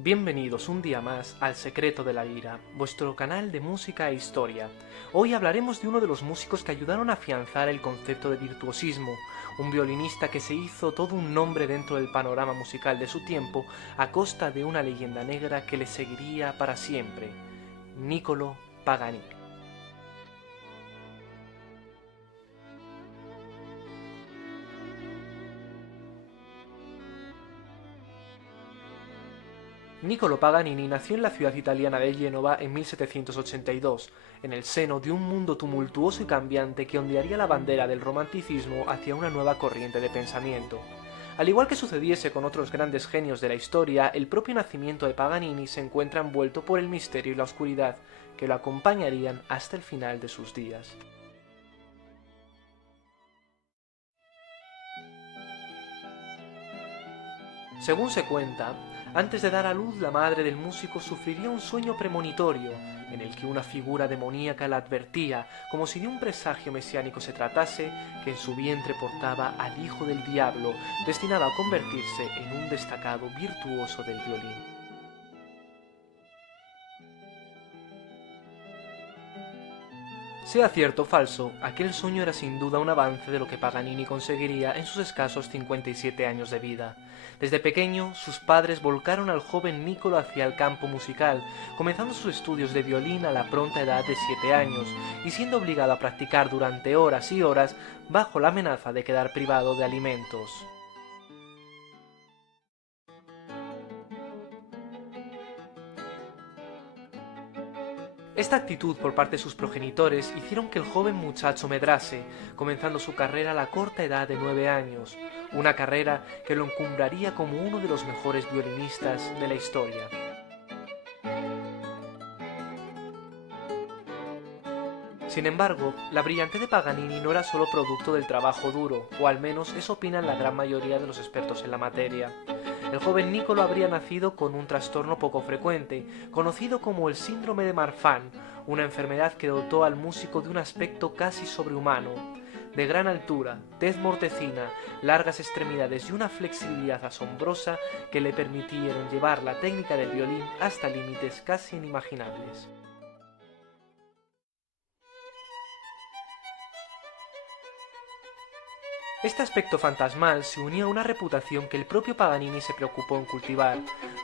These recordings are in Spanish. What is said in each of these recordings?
Bienvenidos un día más al Secreto de la Lira, vuestro canal de música e historia. Hoy hablaremos de uno de los músicos que ayudaron a afianzar el concepto de virtuosismo, un violinista que se hizo todo un nombre dentro del panorama musical de su tiempo a costa de una leyenda negra que le seguiría para siempre, Niccolò Paganini. Niccolò Paganini nació en la ciudad italiana de Génova en 1782, en el seno de un mundo tumultuoso y cambiante que ondearía la bandera del romanticismo hacia una nueva corriente de pensamiento. Al igual que sucediese con otros grandes genios de la historia, el propio nacimiento de Paganini se encuentra envuelto por el misterio y la oscuridad que lo acompañarían hasta el final de sus días. Según se cuenta, antes de dar a luz la madre del músico sufriría un sueño premonitorio, en el que una figura demoníaca la advertía, como si de un presagio mesiánico se tratase, que en su vientre portaba al hijo del diablo, destinado a convertirse en un destacado virtuoso del violín. Sea cierto o falso, aquel sueño era sin duda un avance de lo que Paganini conseguiría en sus escasos 57 años de vida. Desde pequeño, sus padres volcaron al joven Niccolò hacia el campo musical, comenzando sus estudios de violín a la pronta edad de 7 años, y siendo obligado a practicar durante horas y horas bajo la amenaza de quedar privado de alimentos. Esta actitud por parte de sus progenitores hicieron que el joven muchacho medrase, comenzando su carrera a la corta edad de 9 años, una carrera que lo encumbraría como uno de los mejores violinistas de la historia. Sin embargo, la brillantez de Paganini no era solo producto del trabajo duro, o al menos eso opinan la gran mayoría de los expertos en la materia. El joven Niccolò habría nacido con un trastorno poco frecuente, conocido como el síndrome de Marfan, una enfermedad que dotó al músico de un aspecto casi sobrehumano. De gran altura, tez mortecina, largas extremidades y una flexibilidad asombrosa que le permitieron llevar la técnica del violín hasta límites casi inimaginables. Este aspecto fantasmal se unía a una reputación que el propio Paganini se preocupó en cultivar.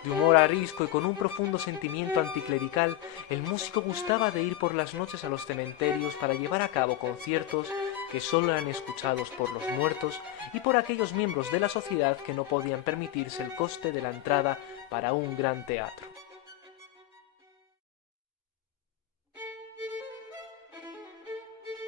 De humor arisco y con un profundo sentimiento anticlerical, el músico gustaba de ir por las noches a los cementerios para llevar a cabo conciertos que solo eran escuchados por los muertos y por aquellos miembros de la sociedad que no podían permitirse el coste de la entrada para un gran teatro.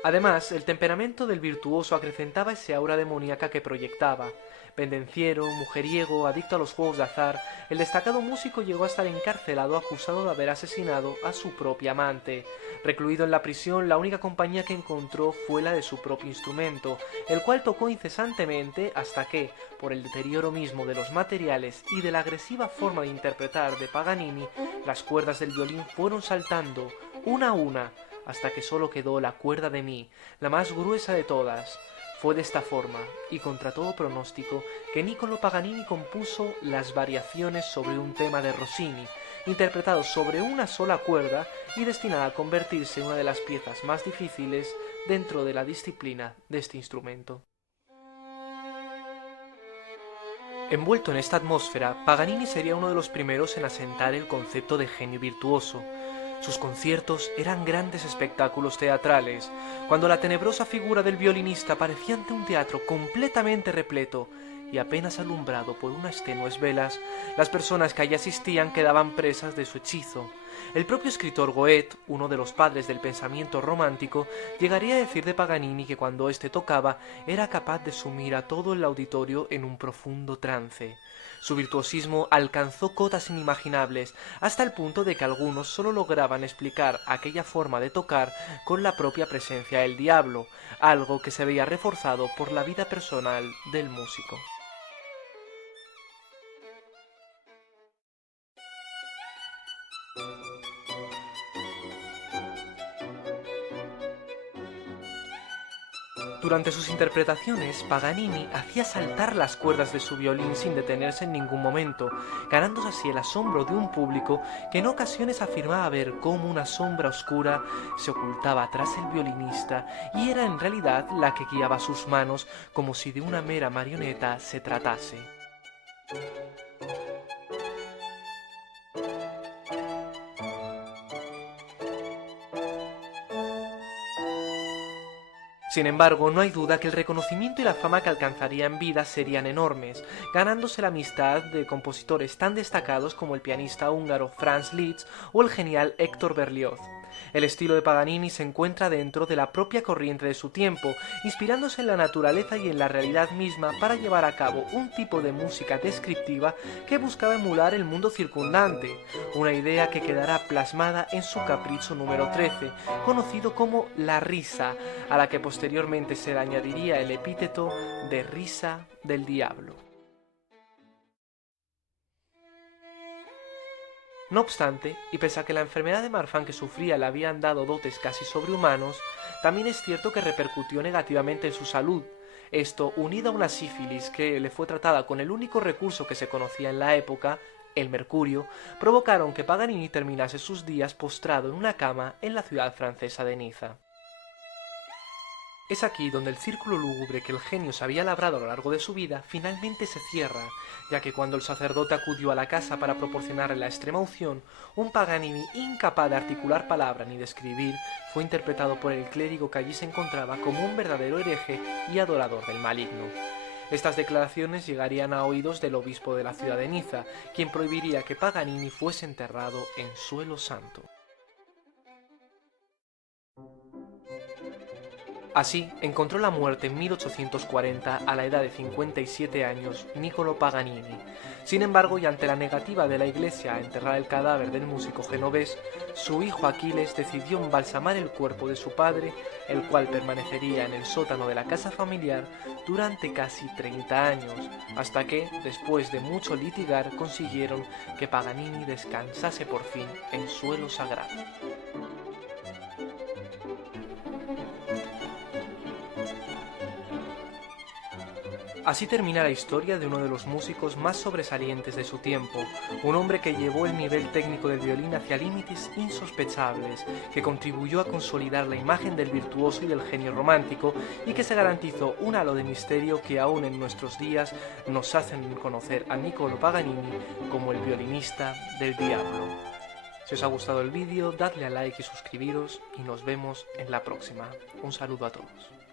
Además, el temperamento del virtuoso acrecentaba ese aura demoníaca que proyectaba. Pendenciero, mujeriego, adicto a los juegos de azar, el destacado músico llegó a estar encarcelado acusado de haber asesinado a su propia amante. Recluido en la prisión, la única compañía que encontró fue la de su propio instrumento, el cual tocó incesantemente hasta que, por el deterioro mismo de los materiales y de la agresiva forma de interpretar de Paganini, las cuerdas del violín fueron saltando, una a una, hasta que solo quedó la cuerda de mi, la más gruesa de todas. Fue de esta forma, y contra todo pronóstico, que Niccolò Paganini compuso las variaciones sobre un tema de Rossini, interpretado sobre una sola cuerda y destinada a convertirse en una de las piezas más difíciles dentro de la disciplina de este instrumento. Envuelto en esta atmósfera, Paganini sería uno de los primeros en asentar el concepto de genio virtuoso. Sus conciertos eran grandes espectáculos teatrales, cuando la tenebrosa figura del violinista aparecía ante un teatro completamente repleto y apenas alumbrado por unas tenues velas, las personas que allí asistían quedaban presas de su hechizo. El propio escritor Goethe, uno de los padres del pensamiento romántico, llegaría a decir de Paganini que cuando éste tocaba era capaz de sumir a todo el auditorio en un profundo trance. Su virtuosismo alcanzó cotas inimaginables, hasta el punto de que algunos solo lograban explicar aquella forma de tocar con la propia presencia del diablo, algo que se veía reforzado por la vida personal del músico. Durante sus interpretaciones, Paganini hacía saltar las cuerdas de su violín sin detenerse en ningún momento, ganándose así el asombro de un público que en ocasiones afirmaba ver cómo una sombra oscura se ocultaba tras el violinista y era en realidad la que guiaba sus manos como si de una mera marioneta se tratase. Sin embargo, no hay duda que el reconocimiento y la fama que alcanzaría en vida serían enormes, ganándose la amistad de compositores tan destacados como el pianista húngaro Franz Liszt o el genial Héctor Berlioz. El estilo de Paganini se encuentra dentro de la propia corriente de su tiempo, inspirándose en la naturaleza y en la realidad misma para llevar a cabo un tipo de música descriptiva que buscaba emular el mundo circundante, una idea que quedará plasmada en su capricho número 13, conocido como la risa, a la que posteriormente se le añadiría el epíteto de risa del diablo. No obstante, y pese a que la enfermedad de Marfan que sufría le habían dado dotes casi sobrehumanos, también es cierto que repercutió negativamente en su salud. Esto, unido a una sífilis que le fue tratada con el único recurso que se conocía en la época, el mercurio, provocaron que Paganini terminase sus días postrado en una cama en la ciudad francesa de Niza. Es aquí donde el círculo lúgubre que el genio se había labrado a lo largo de su vida finalmente se cierra, ya que cuando el sacerdote acudió a la casa para proporcionarle la extrema unción, un Paganini incapaz de articular palabra ni de escribir fue interpretado por el clérigo que allí se encontraba como un verdadero hereje y adorador del maligno. Estas declaraciones llegarían a oídos del obispo de la ciudad de Niza, quien prohibiría que Paganini fuese enterrado en suelo santo. Así, encontró la muerte en 1840 a la edad de 57 años Niccolò Paganini. Sin embargo, y ante la negativa de la iglesia a enterrar el cadáver del músico genovés, su hijo Aquiles decidió embalsamar el cuerpo de su padre, el cual permanecería en el sótano de la casa familiar durante casi 30 años, hasta que, después de mucho litigar, consiguieron que Paganini descansase por fin en suelo sagrado. Así termina la historia de uno de los músicos más sobresalientes de su tiempo, un hombre que llevó el nivel técnico del violín hacia límites insospechables, que contribuyó a consolidar la imagen del virtuoso y del genio romántico y que se garantizó un halo de misterio que aún en nuestros días nos hacen conocer a Niccolò Paganini como el violinista del diablo. Si os ha gustado el vídeo, dadle a like y suscribiros y nos vemos en la próxima. Un saludo a todos.